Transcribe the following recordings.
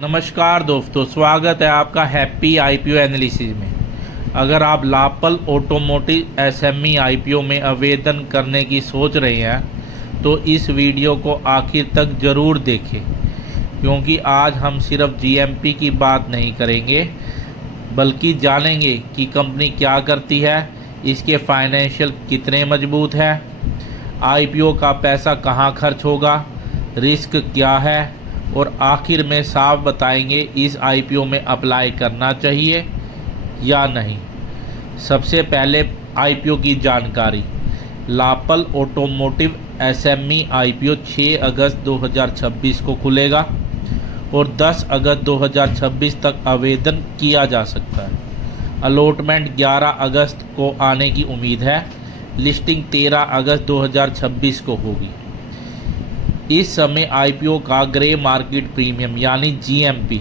नमस्कार दोस्तों, स्वागत है आपका हैप्पी आईपीओ एनालिसिस में। अगर आप लापल ऑटोमोटिव एसएमई आईपीओ में आवेदन करने की सोच रहे हैं तो इस वीडियो को आखिर तक ज़रूर देखें, क्योंकि आज हम सिर्फ जीएमपी की बात नहीं करेंगे बल्कि जानेंगे कि कंपनी क्या करती है, इसके फाइनेंशियल कितने मजबूत है, आईपीओ का पैसा कहाँ खर्च होगा, रिस्क क्या है और आखिर में साफ बताएंगे इस आईपीओ में अप्लाई करना चाहिए या नहीं। सबसे पहले आईपीओ की जानकारी। लापल ऑटोमोटिव एसएमई आईपीओ 6 अगस्त 2026 को खुलेगा और 10 अगस्त 2026 तक आवेदन किया जा सकता है। अलॉटमेंट 11 अगस्त को आने की उम्मीद है। लिस्टिंग 13 अगस्त 2026 को होगी। इस समय आईपीओ का ग्रे मार्केट प्रीमियम यानी जीएमपी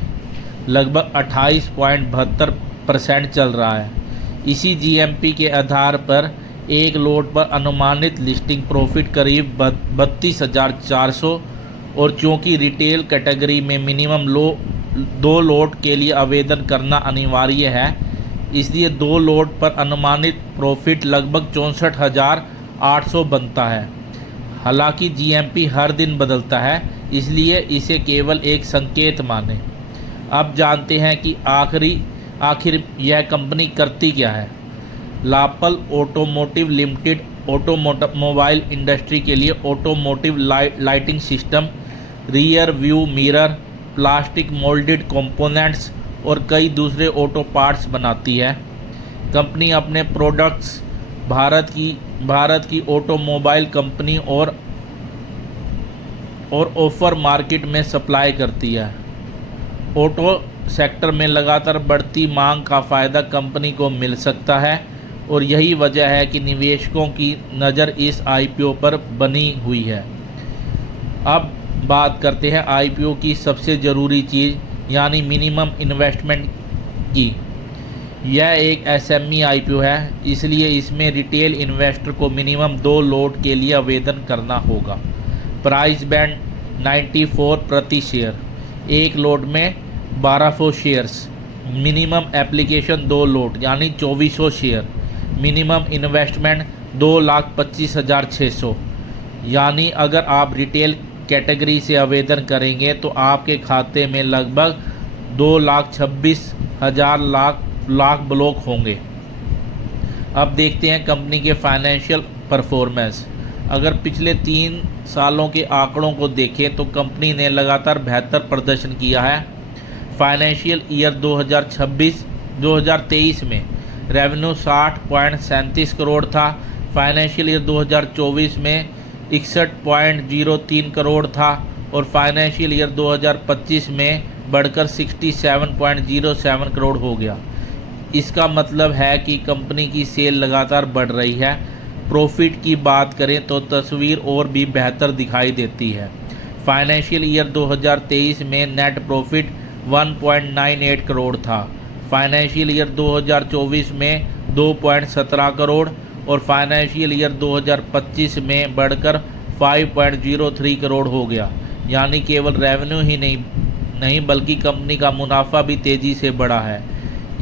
लगभग 28.72% चल रहा है। इसी जीएमपी के आधार पर एक लोट पर अनुमानित लिस्टिंग प्रॉफिट करीब 32,400 और चूँकि रिटेल कैटेगरी में मिनिमम 2 लोट के लिए आवेदन करना अनिवार्य है, इसलिए 2 लोट पर अनुमानित प्रॉफिट लगभग 64,800 बनता है। हालांकि जीएमपी हर दिन बदलता है, इसलिए इसे केवल एक संकेत माने। अब जानते हैं कि आखिर यह कंपनी करती क्या है। लापल ऑटोमोटिव लिमिटेड ऑटोमोबाइल इंडस्ट्री के लिए automotive lighting system, rear view mirror, plastic moulded components और कई दूसरे ऑटो पार्ट्स बनाती है। कंपनी अपने प्रोडक्ट्स भारत की ऑटोमोबाइल कंपनी और ऑफर मार्केट में सप्लाई करती है। ऑटो सेक्टर में लगातार बढ़ती मांग का फ़ायदा कंपनी को मिल सकता है और यही वजह है कि निवेशकों की नज़र इस आईपीओ पर बनी हुई है। अब बात करते हैं आईपीओ की सबसे ज़रूरी चीज़ यानी मिनिमम इन्वेस्टमेंट की। यह एक एसएमई आईपीओ है, इसलिए इसमें रिटेल इन्वेस्टर को मिनिमम 2 लोट के लिए आवेदन करना होगा। प्राइस बैंड 94 प्रति शेयर, एक लोट में 1200 शेयर्स। मिनिमम एप्लीकेशन 2 लोट यानी 2400 शेयर। मिनिमम इन्वेस्टमेंट 2,25,600, यानी अगर आप रिटेल कैटेगरी से आवेदन करेंगे तो आपके खाते में लगभग 2,26,000 लाख ब्लॉक होंगे। अब देखते हैं कंपनी के फाइनेंशियल परफॉर्मेंस। अगर पिछले 3 सालों के आंकड़ों को देखें तो कंपनी ने लगातार बेहतर प्रदर्शन किया है। फाइनेंशियल ईयर 2023 में रेवेन्यू 60.37 करोड़ था। फाइनेंशियल ईयर 2024 में 61.03 करोड़ था और फाइनेंशियल ईयर 2025 में बढ़कर 67.07 करोड़ हो गया। इसका मतलब है कि कंपनी की सेल लगातार बढ़ रही है। प्रॉफिट की बात करें तो तस्वीर और भी बेहतर दिखाई देती है। फाइनेंशियल ईयर 2023 में नेट प्रॉफिट 1.98 करोड़ था। फाइनेंशियल ईयर 2024 में 2.17 करोड़ और फाइनेंशियल ईयर 2025 में बढ़कर 5.03 करोड़ हो गया। यानी केवल रेवेन्यू ही नहीं बल्कि कंपनी का मुनाफा भी तेज़ी से बढ़ा है।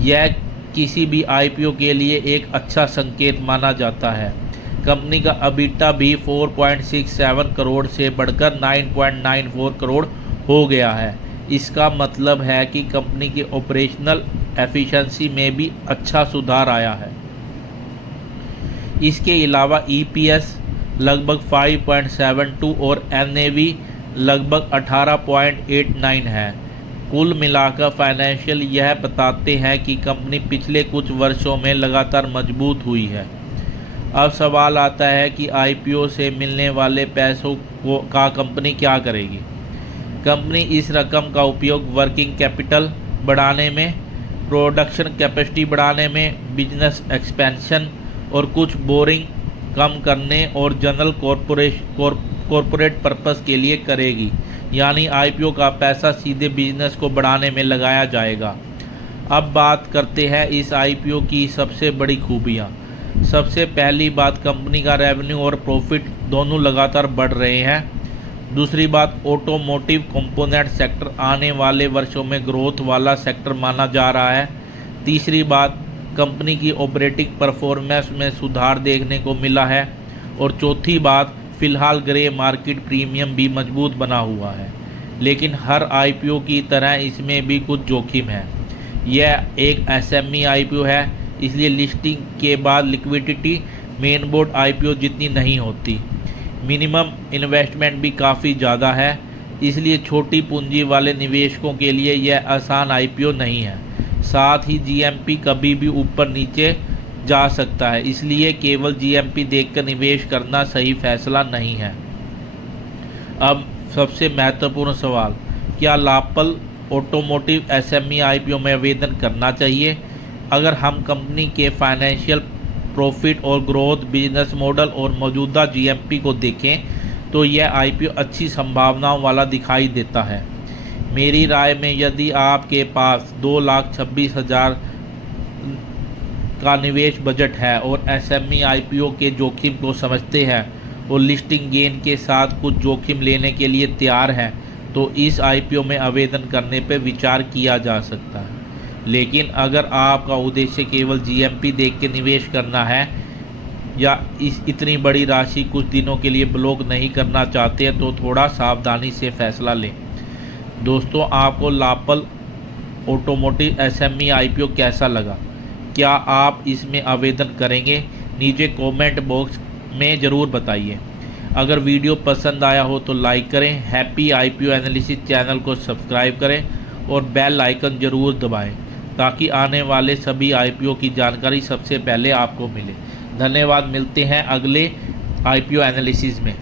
यह किसी भी आईपीओ के लिए एक अच्छा संकेत माना जाता है। कंपनी का अबिटा भी 4.67 करोड़ से बढ़कर 9.94 करोड़ हो गया है। इसका मतलब है कि कंपनी की ऑपरेशनल एफिशिएंसी में भी अच्छा सुधार आया है। इसके अलावा ईपीएस लगभग 5.72 और एनएवी लगभग 18.89 है। कुल मिलाकर फाइनेंशियल यह बताते हैं कि कंपनी पिछले कुछ वर्षों में लगातार मजबूत हुई है। अब सवाल आता है कि आईपीओ से मिलने वाले पैसों का कंपनी क्या करेगी। कंपनी इस रकम का उपयोग वर्किंग कैपिटल बढ़ाने में, प्रोडक्शन कैपेसिटी बढ़ाने में, बिजनेस एक्सपेंशन और कुछ बोरिंग कम करने और जनरल कॉरपोरेट पर्पस के लिए करेगी। यानी आईपीओ का पैसा सीधे बिजनेस को बढ़ाने में लगाया जाएगा। अब बात करते हैं इस आईपीओ की सबसे बड़ी खूबियाँ। सबसे पहली बात, कंपनी का रेवेन्यू और प्रॉफिट दोनों लगातार बढ़ रहे हैं। दूसरी बात, ऑटोमोटिव कंपोनेंट सेक्टर आने वाले वर्षों में ग्रोथ वाला सेक्टर माना जा रहा है। तीसरी बात, कंपनी की ऑपरेटिंग परफॉर्मेंस में सुधार देखने को मिला है। और चौथी बात, फ़िलहाल ग्रे मार्केट प्रीमियम भी मजबूत बना हुआ है, लेकिन हर आईपीओ की तरह इसमें भी कुछ जोखिम है। यह एक एसएमई आईपीओ है, इसलिए लिस्टिंग के बाद लिक्विडिटी मेन बोर्ड आईपीओ जितनी नहीं होती। मिनिमम इन्वेस्टमेंट भी काफ़ी ज़्यादा है, इसलिए छोटी पूंजी वाले निवेशकों के लिए यह आसान आईपीओ नहीं है। साथ ही जीएमपी कभी भी ऊपर नीचे जा सकता है, इसलिए केवल जीएमपी देखकर निवेश करना सही फैसला नहीं है। अब सबसे महत्वपूर्ण सवाल, क्या लापल ऑटोमोटिव एसएमई आईपीओ में आवेदन करना चाहिए? अगर हम कंपनी के फाइनेंशियल प्रॉफिट और ग्रोथ, बिजनेस मॉडल और मौजूदा जीएमपी को देखें तो यह आईपीओ अच्छी संभावनाओं वाला दिखाई देता है। मेरी राय में यदि आपके पास 2,26,000 का निवेश बजट है और एसएमई आईपीओ के जोखिम को समझते हैं और लिस्टिंग गेन के साथ कुछ जोखिम लेने के लिए तैयार हैं, तो इस आईपीओ में आवेदन करने पर विचार किया जा सकता है। लेकिन अगर आपका उद्देश्य केवल जीएमपी देख के निवेश करना है या इतनी बड़ी राशि कुछ दिनों के लिए ब्लॉक नहीं करना चाहते हैं, तो थोड़ा सावधानी से फैसला लें। दोस्तों, आपको लापल ऑटोमोटिव एसएमई आईपीओ कैसा लगा? क्या आप इसमें आवेदन करेंगे? नीचे कमेंट बॉक्स में ज़रूर बताइए। अगर वीडियो पसंद आया हो तो लाइक करें, हैप्पी आईपीओ एनालिसिस चैनल को सब्सक्राइब करें और बेल आइकन ज़रूर दबाएं ताकि आने वाले सभी आईपीओ की जानकारी सबसे पहले आपको मिले। धन्यवाद, मिलते हैं अगले आईपीओ एनालिसिस में।